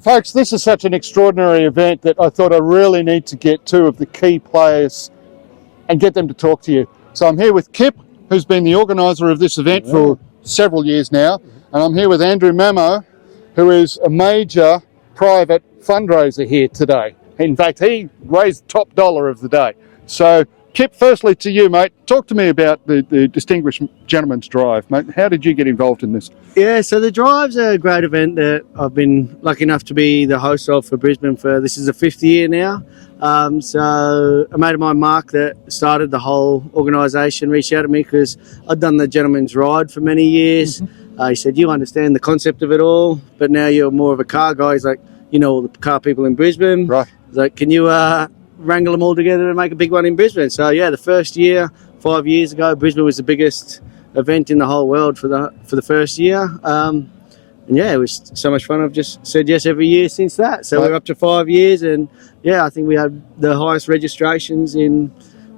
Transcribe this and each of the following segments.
Folks, this is such an extraordinary event that I thought I really need to get two of the key players and get them to talk to you. So I'm here with Kip, who's been the organiser of this event for several years now, and I'm here with Andrew Mamo, who is a major private fundraiser here today. In fact, he raised top dollar of the day. So, Kip, firstly to you, mate, talk to me about the Distinguished Gentleman's Drive, mate. How did you get involved in this? Yeah, so the Drive's a great event that I've been lucky enough to be the host of for Brisbane this is the 5th year now. So a mate of mine, Mark, that started the whole organisation, reached out to me because I'd done the Gentleman's Ride for many years. He said, you understand the concept of it all, but now you're more of a car guy. He's like, you know all the car people in Brisbane. Right. He's like, can you wrangle them all together and make a big one in Brisbane? So yeah, the first year, 5 years ago, Brisbane was the biggest event in the whole world for the first year. And yeah, it was so much fun. I've just said yes every year since that. So we're up to 5 years, and yeah, I think we had the highest registrations in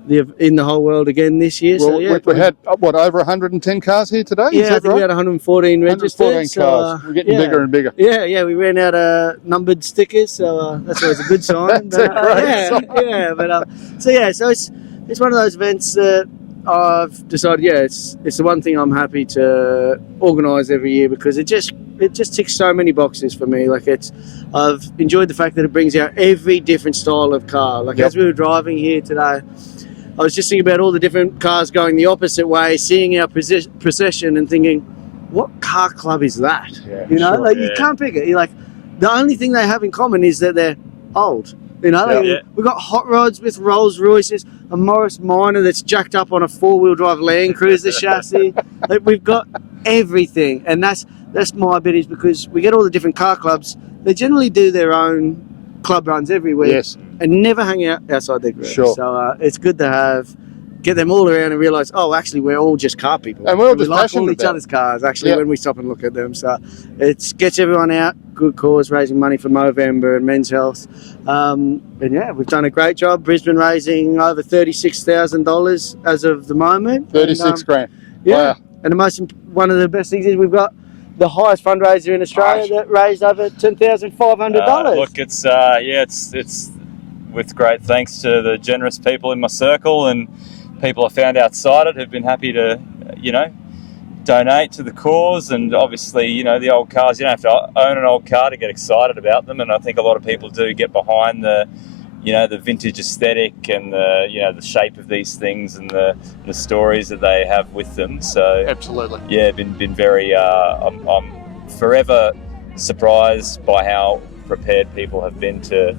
the whole world again this year. Well, so yeah, we had over 110 cars here today. Yeah, is that I think right? we had 114 registered. 114 cars. We're getting bigger and bigger. Yeah, we ran out of numbered stickers, so that's always a good sign. That's a great sign. So it's one of those events that I've decided, it's the one thing I'm happy to organise every year because it just ticks so many boxes for me. Like I've enjoyed the fact that it brings out every different style of car. Like as we were driving here today, I was just thinking about all the different cars going the opposite way, seeing our procession and thinking, what car club is that? Yeah, you can't pick it. You're like, the only thing they have in common is that they're old. We've got hot rods with Rolls Royces, a Morris Minor that's jacked up on a 4-wheel-drive Land Cruiser chassis. We've got everything, and that's my bit, is because we get all the different car clubs. They generally do their own club runs every week and never hang out outside their group. Sure. So it's good to get them all around and realise, actually, we're all just car people. And we're all just like passionate all each other's cars, actually, when we stop and look at them. So it gets everyone out, good cause, raising money for Movember and Men's Health. And yeah, we've done a great job. Brisbane raising over $36,000 as of the moment. 36 grand. Yeah. Wow. And one of the best things is we've got the highest fundraiser in Australia that raised over $10,500. Look, it's with great thanks to the generous people in my circle and people I found outside it who've been happy to, donate to the cause. And obviously, the old cars, you don't have to own an old car to get excited about them. And I think a lot of people do get behind the vintage aesthetic and the shape of these things and the stories that they have with them. So absolutely, yeah, been very. I'm forever surprised by how prepared people have been to,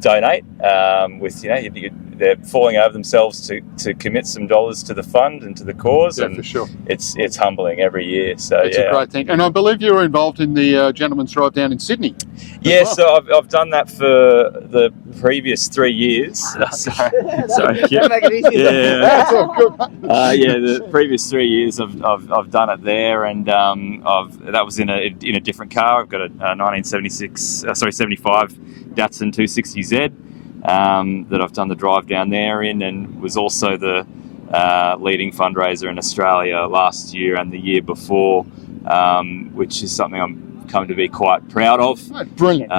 donate. They're falling over themselves to commit some dollars to the fund and to the cause. Yeah, for sure. It's humbling every year. So it's a great thing. And I believe you were involved in the Gentleman's Drive down in Sydney. Yeah, so I've done that for the previous 3 years. Sorry. Yeah. Make it easy. Yeah. That's all good. The previous 3 years I've done it there, and that was in a different car. I've got a 75 Datsun 260Z. That I've done the drive down there in, and was also the leading fundraiser in Australia last year and the year before, which is something I'm come to be quite proud of. Oh, brilliant.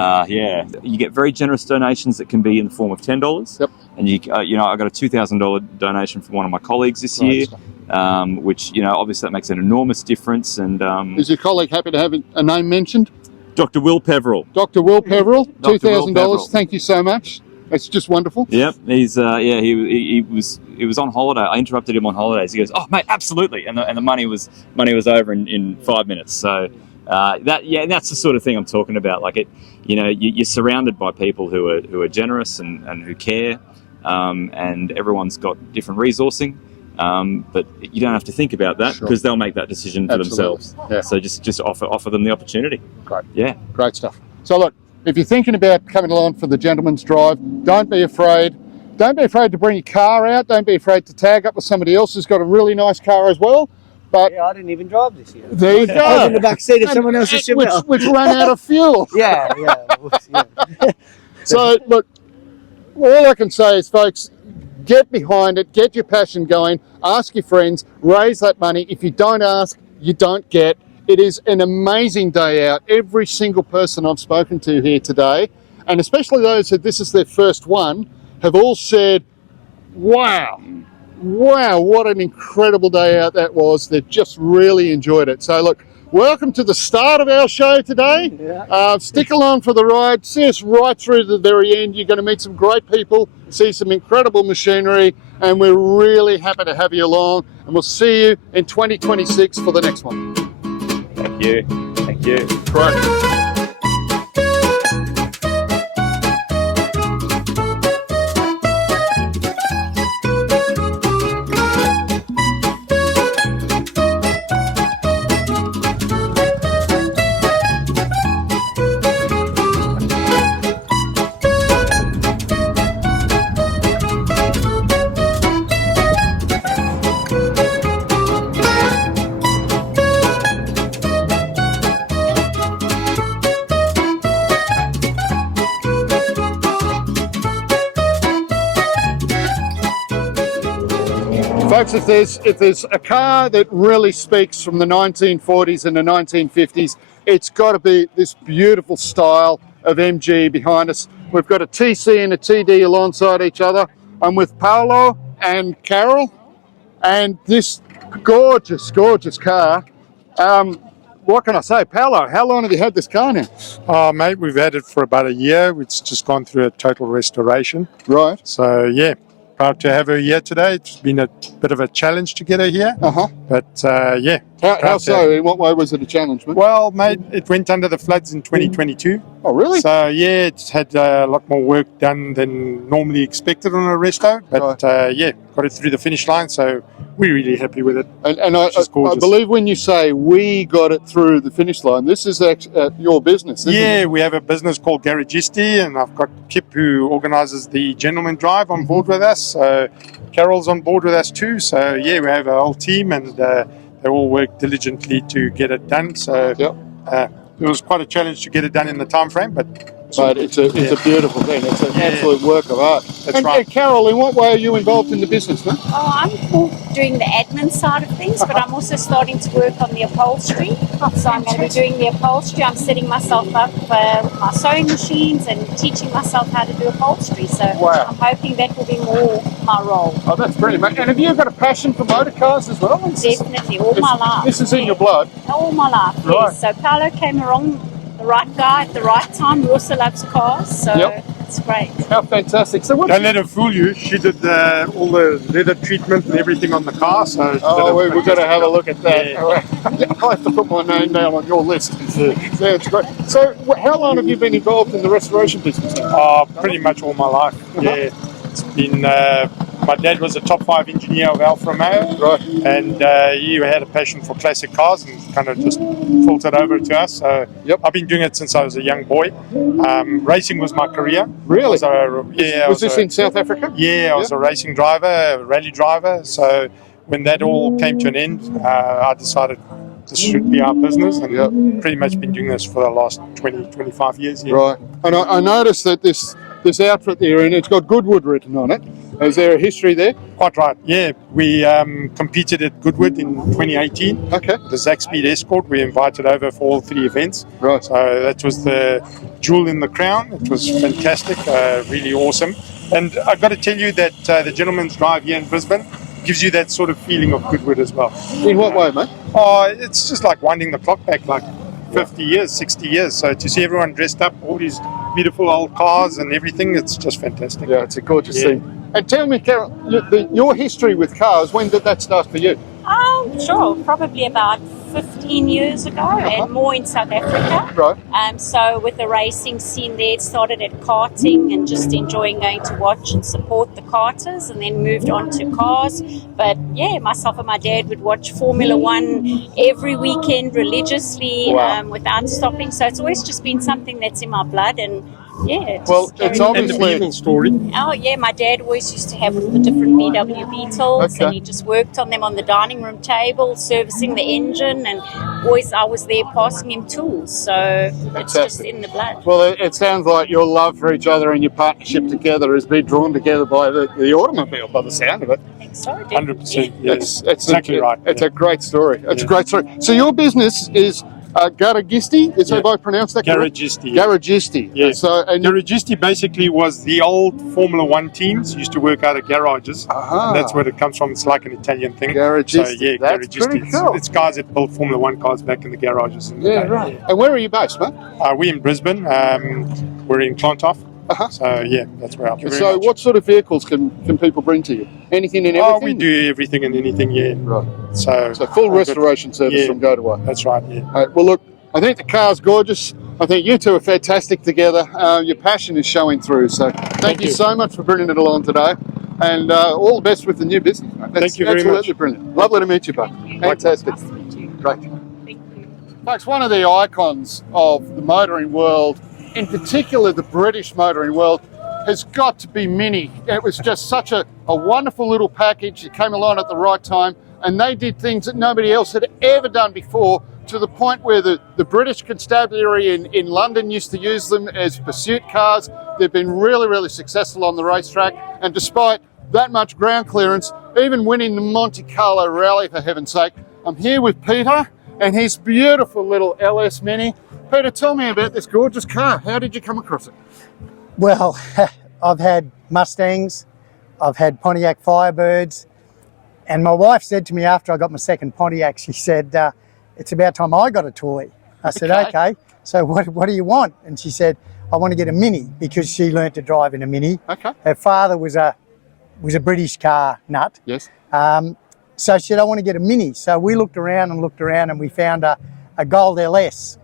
You get very generous donations that can be in the form of $10. Yep. And I got a $2,000 donation from one of my colleagues this year, which obviously that makes an enormous difference. And is your colleague happy to have a name mentioned? Dr. Will Peverell. Dr. Will Peverell, $2,000. Thank you so much. It's just wonderful. Yep, he's he was on holiday. I interrupted him on holidays. He goes, "Oh mate, absolutely," and the money was over in 5 minutes. So that's the sort of thing I'm talking about. Like you're surrounded by people who are generous and who care, and everyone's got different resourcing. But you don't have to think about that because they'll make that decision for themselves. Yeah. So just offer them the opportunity. Great. Yeah. Great stuff. So look, if you're thinking about coming along for the Gentleman's Drive, don't be afraid. Don't be afraid to bring your car out. Don't be afraid to tag up with somebody else who's got a really nice car as well. But I didn't even drive this year. There you go. I was in the back seat of someone else's Chevelle. Which ran out of fuel. Yeah. So look, all I can say is, folks, get behind it, get your passion going, ask your friends, raise that money. If you don't ask, you don't get. It is an amazing day out. Every single person I've spoken to here today, and especially those that this is their first one, have all said, wow, what an incredible day out that was. They've just really enjoyed it. So look, welcome to the start of our show today. Stick along for the ride. See us right through to the very end. You're going to meet some great people, see some incredible machinery, and we're really happy to have you along. And we'll see you in 2026 for the next one. Thank you. Thank you. Great. Folks, if there's a car that really speaks from the 1940s and the 1950s, it's got to be this beautiful style of MG behind us. We've got a TC and a TD alongside each other. I'm with Paolo and Carol, and this gorgeous, gorgeous car. What can I say? Paolo, how long have you had this car now? Oh, mate, we've had it for about a year. It's just gone through a total restoration. Right. So, yeah, proud to have her here today. It's been a bit of a challenge to get her here. But, yeah. How so? In what way was it a challenge, mate? Well, mate, it went under the floods in 2022. Oh, really? So, yeah, it's had a lot more work done than normally expected on a resto. But, yeah, got it through the finish line. So, we're really happy with it. And I believe when you say we got it through the finish line, this is actually your business, isn't it? We have a business called Garagisti, and I've got Kip who organises the gentleman drive on board with us. So Carol's on board with us too. So yeah, we have a whole team, and they all work diligently to get it done. So it was quite a challenge to get it done in the time frame, but it's a beautiful thing. It's an absolute work of art. That's right. Carol, in what way are you involved in the business, man? Oh, I'm more doing the admin side of things, but I'm also starting to work on the upholstery. So I'm going to be doing the upholstery. I'm setting myself up with my sewing machines and teaching myself how to do upholstery. So I'm hoping that will be more my role. Oh, that's brilliant, mate. And have you got a passion for motor cars as well? Definitely, all my life. This is in your blood? All my life, Right. yes. So Paolo came along, the right guy at the right time, who also loves cars, so it's great. How fantastic. So don't let her fool you. She did all the leather treatment and everything on the car. So we've got to have a look at that. I'll have to put my name down on your list. That's great. So how long have you been involved in the restoration business now? Pretty much all my life. Yeah, it's been... my dad was a top 5 engineer of Alfa Romeo, and he had a passion for classic cars and kind of just filtered over to us. So I've been doing it since I was a young boy. Racing was my career. Really? Was this in South Africa? Yeah, I was a racing driver, a rally driver. So when that all came to an end, I decided this should be our business, and pretty much been doing this for the last 20, 25 years. Yeah. Right. And I noticed that this outfit there, and it's got Goodwood written on it. Is there a history there? Quite right, yeah. We competed at Goodwood in 2018. Okay. The Zack Speed Escort, we invited over for all 3 events. Right. So that was the jewel in the crown. It was fantastic, really awesome. And I've got to tell you that the gentleman's drive here in Brisbane gives you that sort of feeling of Goodwood as well. In what way, mate? Oh, it's just like winding the clock back like 50 years, 60 years. So to see everyone dressed up, all these beautiful old cars and everything, it's just fantastic. Yeah, it's a gorgeous thing. And tell me, Carol, your history with cars, when did that start for you? Sure, probably about 15 years ago, and more in South Africa. Right. So with the racing scene there, it started at karting and just enjoying going to watch and support the karters, and then moved on to cars. But yeah, myself and my dad would watch Formula One every weekend religiously without stopping. So it's always just been something that's in my blood, and it's obviously a Beetle story. Oh yeah, my dad always used to have the different VW Beetles, and he just worked on them on the dining room table, servicing the engine, and always I was there passing him tools. So it's just in the blood. Well, it sounds like your love for each other and your partnership together has been drawn together by the automobile, by the sound of it. So. 100%. Yeah, It's exactly right. It's yeah. a great story. It's a Yeah. great story. So your business is Garagisti? Is that how I pronounce that correct? Garagisti. Yeah. Garagisti. Yeah. So, and Garagisti basically was the old Formula One teams used to work out of garages. Aha. And that's where it comes from. It's like an Italian thing. Garagisti. So yeah, That's Garagisti. pretty cool. It's guys that built Formula One cars back in the garages. In the Yeah, day. right. And where are you based, mate? We're in Brisbane. We're in Clontarf. Uh-huh. So yeah, that's where I'm. So what sort of vehicles can people bring to you? Anything and everything? Oh, we do everything and anything. Yeah. Right. So full restoration service yeah. from go to way. That's right. Yeah. All right, well, look, I think the car's gorgeous. I think you two are fantastic together. Your passion is showing through. So thank you so much for bringing it along today. And all the best with the new business. Mate. Thank you very much. Absolutely brilliant. Lovely to meet you, bud. Fantastic. Nice to meet you. Great. Thank you. Folks, one of the icons of the motoring world, in particular the British motoring world, has got to be Mini. It was just such a wonderful little package. It came along at the right time, and they did things that nobody else had ever done before, to the point where the British Constabulary in London used to use them as pursuit cars. They've been really, really successful on the racetrack, and despite that much ground clearance, even winning the Monte Carlo Rally, for heaven's sake. I'm here with Peter and his beautiful little LS Mini. Peter, tell me about this gorgeous car. How did you come across it? Well, I've had Mustangs, I've had Pontiac Firebirds, and my wife said to me after I got my second Pontiac, she said, it's about time I got a toy. I said, okay, so what do you want? And she said, I want to get a Mini, because she learnt to drive in a Mini. Okay. Her father was a British car nut. Yes. So she said, I want to get a Mini. So we looked around and we found a gold LS.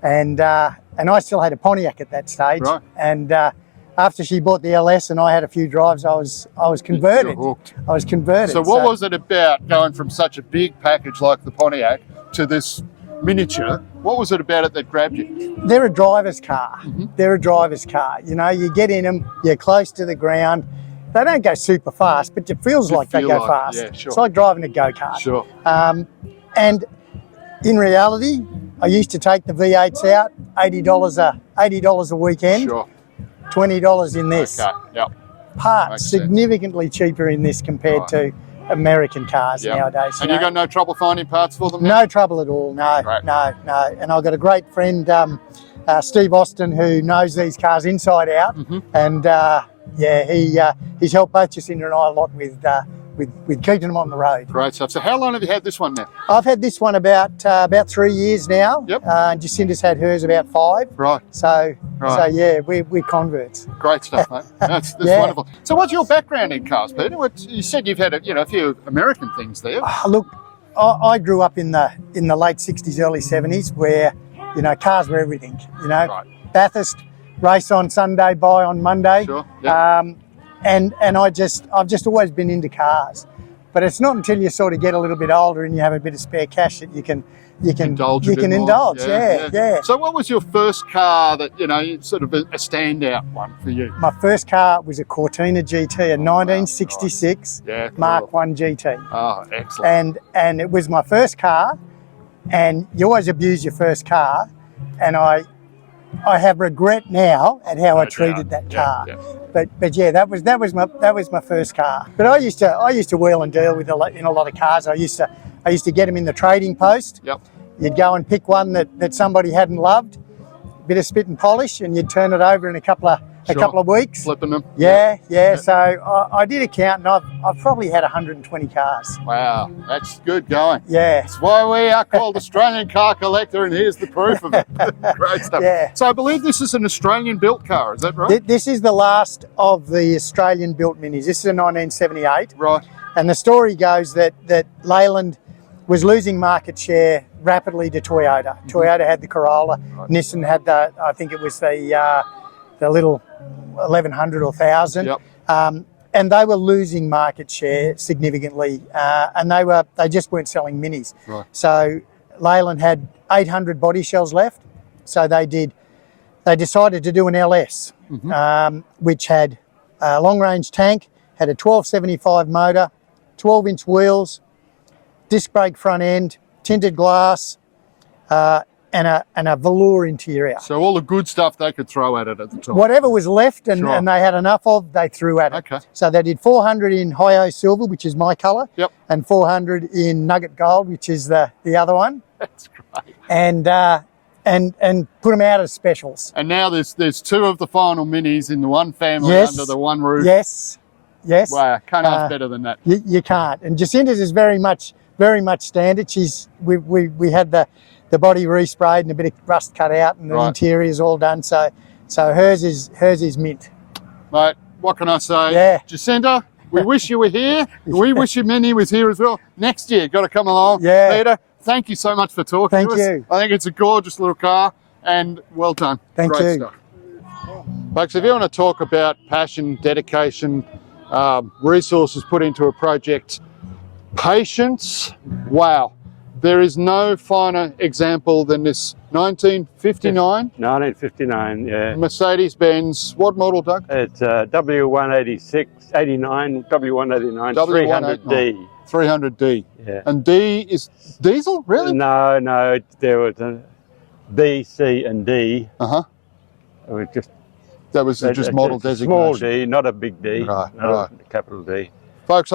And I still had a Pontiac at that stage. Right. And after she bought the LS and I had a few drives, I was converted. You're hooked. I was converted. So what was it about going from such a big package like the Pontiac to this miniature? What was it about it that grabbed you? They're a driver's car. They're a driver's car. You know, you get in them, you're close to the ground. They don't go super fast, but it feels like they go fast. Yeah, sure. It's like driving a go-kart. Sure. And in reality, I used to take the V8s out, $80 a weekend, Sure. $20 in this. Okay. Yep. Parts Makes sense. significantly cheaper in this compared to American cars Yep. nowadays. And you you know. got no trouble finding parts for them now? No trouble at all, no, Great. no. And I've got a great friend, Steve Austin, who knows these cars inside out. And he's helped both Jacinda and I a lot with keeping them on the road. Great stuff. So how long have you had this one now? I've had this one about 3 years now. Yep. And Jacinda's had hers about 5. Right. So yeah, we're converts. Great stuff, mate. That's Yeah. wonderful. So what's your background in cars, Peter? You said you've had a few American things there. Look, I grew up in the late 60s, early 70s, where cars were everything. Right. Bathurst, race on Sunday, buy on Monday. Sure. Yep. And I've just always been into cars. But it's not until you sort of get a little bit older and you have a bit of spare cash that you can indulge. Yeah. So what was your first car that sort of a standout one for you? My first car was a Cortina GT, a 1966 Yeah. Cool. Mark 1 GT. Oh, excellent. And it was my first car, and you always abuse your first car, and I have regret now at how I treated that car. Yeah. But yeah, that was my first car. But I used to wheel and deal with in a lot of cars. I used to get them in the trading post. Yep. You'd go and pick one that somebody hadn't loved, bit of spit and polish, and you'd turn it over in a couple of weeks. Flipping them. Yeah. So I did a count, and I've probably had 120 cars. Wow, that's good going. Yeah. That's why we are called Australian Car Collector, and here's the proof of it. Great stuff. Yeah. So I believe this is an Australian-built car, is that right? This is the last of the Australian-built minis. This is a 1978. Right. And the story goes that Leyland was losing market share rapidly to Toyota. Toyota had the Corolla. Right. Nissan had I think it was the little 1100 or 1000. Yep. And they were losing market share significantly, and they just weren't selling minis. Right. So Leyland had 800 body shells left. So they decided to do an LS, which had a long-range tank, had a 1275 motor, 12-inch wheels, disc brake front end, tinted glass, a velour interior. So all the good stuff they could throw at it at the time. Whatever was left and, Sure. and they had enough of, they threw at it. Okay. So they did 400 in Hi-O Silver, which is my colour, Yep. and 400 in Nugget Gold, which is the other one. That's great. And put them out as specials. And now there's two of the final minis in the one family Yes. under the one roof. Yes. Wow, can't ask better than that. You can't. And Jacinta's is very much standard. We had the body resprayed and a bit of rust cut out, and the Right. interior's all done. So hers is mint. Mate, what can I say? Yeah. Jacinta, we wish you were here. We wish you Minnie was here as well. Next year, got to come along. Yeah. Peter, thank you so much for talking Thank to us. you. I think it's a gorgeous little car, and well done. Thank Great you. stuff. Folks, if you want to talk about passion, dedication, resources put into a project, patience, wow. There is no finer example than this 1959 1959, yeah. Mercedes-Benz. What model, Doug? It's W186, 89, W189, W189. 300D. 300D. Yeah. And D is diesel, really? No, there was a B, C, and D. Uh-huh. It was just That was just model a designation. small D, not a big D. Right, not right. a capital D. Folks,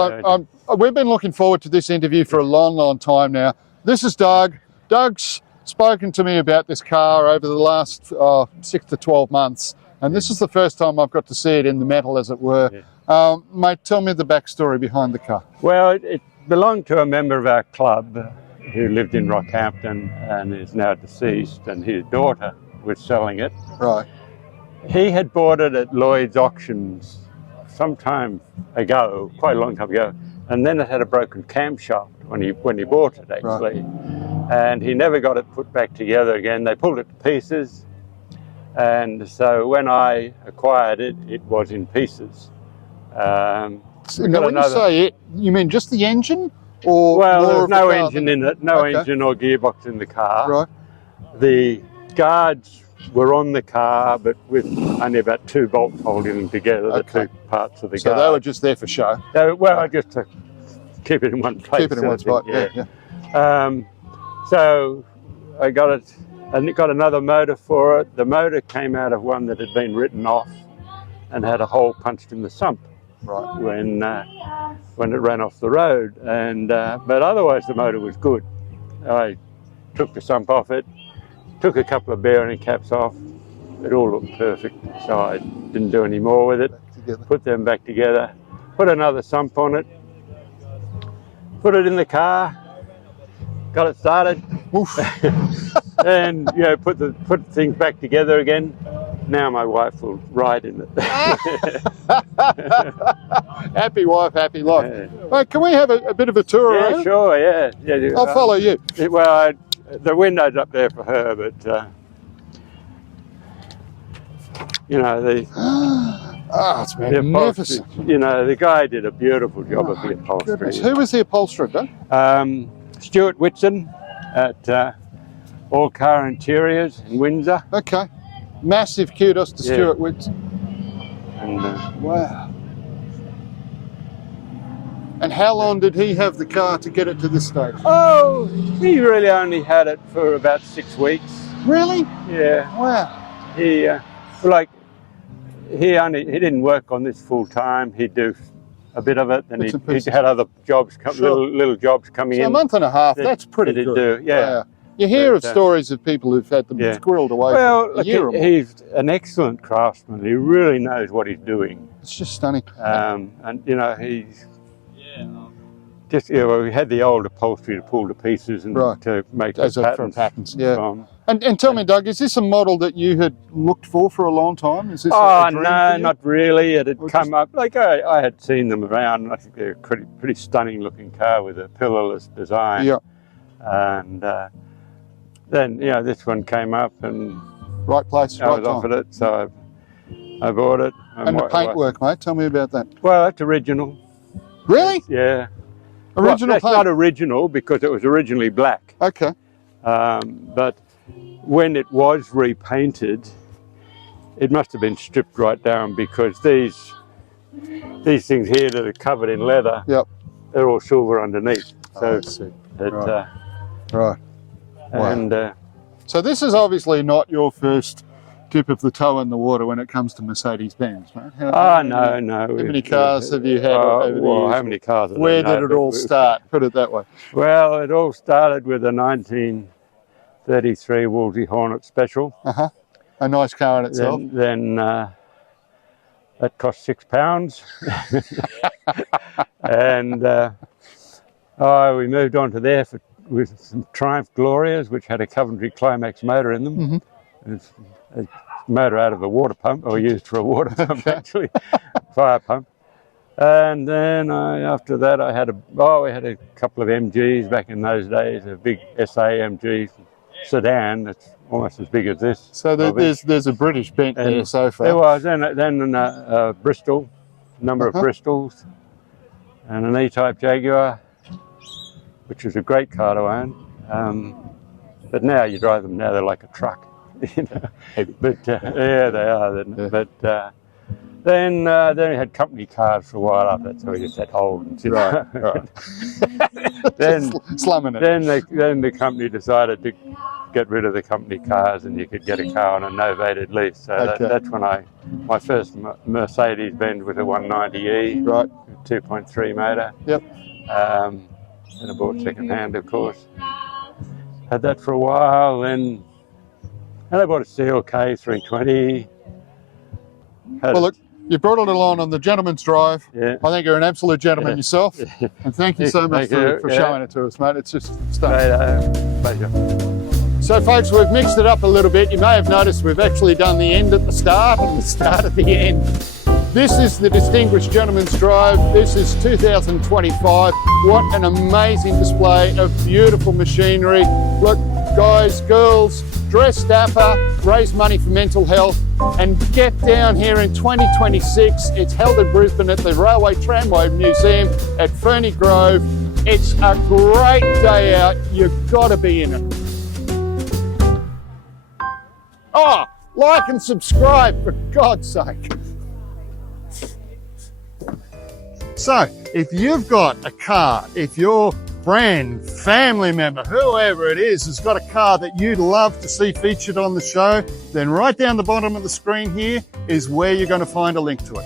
we've been looking forward to this interview for a long, long time now. This is Doug. Doug's spoken to me about this car over the last 6 to 12 months, and this is the first time I've got to see it in the metal, as it were. Yeah. Mate, tell me the backstory behind the car. Well, it belonged to a member of our club who lived in Rockhampton and is now deceased, and his daughter was selling it. Right. He had bought it at Lloyd's auctions some time ago, quite a long time ago, and then it had a broken camshaft when he bought it, actually. Right. And he never got it put back together again. They pulled it to pieces, and so when I acquired it, it was in pieces. Now, when you say it, you mean just the engine? Or well, more there's of no the car engine than- in it, no Okay. engine or gearbox in the car. Right. The guards were on the car, but with only about 2 bolts holding them together, Okay. the 2 parts of the So guard. they were just there for show. Just to keep it in one place. Keep it in one sort spot, of thing, yeah. So I got it, and it got another motor for it. The motor came out of one that had been written off and had a hole punched in the sump. Right. When it ran off the road, and but otherwise the motor was good. I took the sump off it, took a couple of bearing caps off. It all looked perfect, so I didn't do any more with it. Together. Put them back together, put another sump on it, put it in the car, got it started, Oof. and put things back together again. Now my wife will ride in it. Happy wife, happy life. Mate, can we have a bit of a tour Yeah, around? sure, yeah. I'll follow you. The window's up there for her, but the It's magnificent. upholstery, the guy did a beautiful job of the upholstery. Goodness. Who was the upholsterer, Doug? Stuart Whitson at All Car Interiors in Windsor. Okay. Massive kudos to Yeah. Stuart Woods. And Wow. And how long did he have the car to get it to this stage? he really only had it for about 6 weeks. Really? Yeah. Wow. He didn't work on this full time. He'd do a bit of it, then Bits and he pieces. had other jobs, Sure. little jobs coming So a in. month and a half, that- that's pretty that he'd good. do, yeah. Wow. You hear of But, stories of people who've had them yeah. squirreled away Well, for a look, year or more. he's an excellent craftsman. He really knows what he's doing. It's just stunning. And he's just we had the old upholstery to pull to pieces and Right. to make As the for patterns. patterns, yeah. from. And tell me, Doug, is this a model that you had looked for a long time? Is this a Oh dream no, for you? not really. It had Or come just- up like I had seen them around. I think they're a pretty stunning looking car with a pillarless design. Yeah, And then this one came up and right place, I right was time. offered it, so I bought it. And the paintwork, mate, tell me about that. Well, that's original. Really? Yeah. Original well, that's paint? not original because it was originally black. Okay. But when it was repainted, it must have been stripped right down because these things here that are covered in leather, Yep. they're all silver underneath. Oh, So I see. it, Right. Right. Wow. and So this is obviously not your first dip of the toe in the water when it comes to Mercedes-Benz, right? No. How many cars have you had over the years? How many cars? Where did it all start? Put it that way. Well, it all started with a 1933 Wolseley Hornet Special. A nice car in itself. Then that cost £6. And we moved on to there with some Triumph Glorias, which had a Coventry Climax motor in them. It's a motor out of a water pump, or used for a water pump actually, fire pump. And then after that, we had a couple of MGs back in those days, a big SA MG sedan that's almost as big as this. So there's a British bent there so far. There was, then a Bristol, a number of Bristols, and an E-Type Jaguar, which was a great car to own. But now you drive them, now they're like a truck. You know? But yeah, they are. Yeah. But then we had company cars for a while after that, so we just had Holdens. Right. Then slumming it. Then the company decided to get rid of the company cars, and you could get a car on a novated lease. So that's when my first Mercedes-Benz was a 190E, right, 2.3 motor. Yep. And I bought second hand, of course. Had that for a while, and I bought a CLK 320. Well, look, you brought it along on the gentleman's drive. Yeah. I think you're an absolute gentleman yourself. And thank you so much for showing it to us, mate. It's just stuff. Pleasure. So, folks, we've mixed it up a little bit. You may have noticed we've actually done the end at the start and the start at the end. This is the Distinguished Gentleman's Drive. This is 2025. What an amazing display of beautiful machinery. Look, guys, girls, dress dapper, raise money for mental health, and get down here in 2026. It's held in Brisbane at the Railway Tramway Museum at Ferny Grove. It's a great day out. You've got to be in it. Oh, like and subscribe, for God's sake. So, if you've got a car, if your friend, family member, whoever it is, has got a car that you'd love to see featured on the show, then right down the bottom of the screen here is where you're going to find a link to it.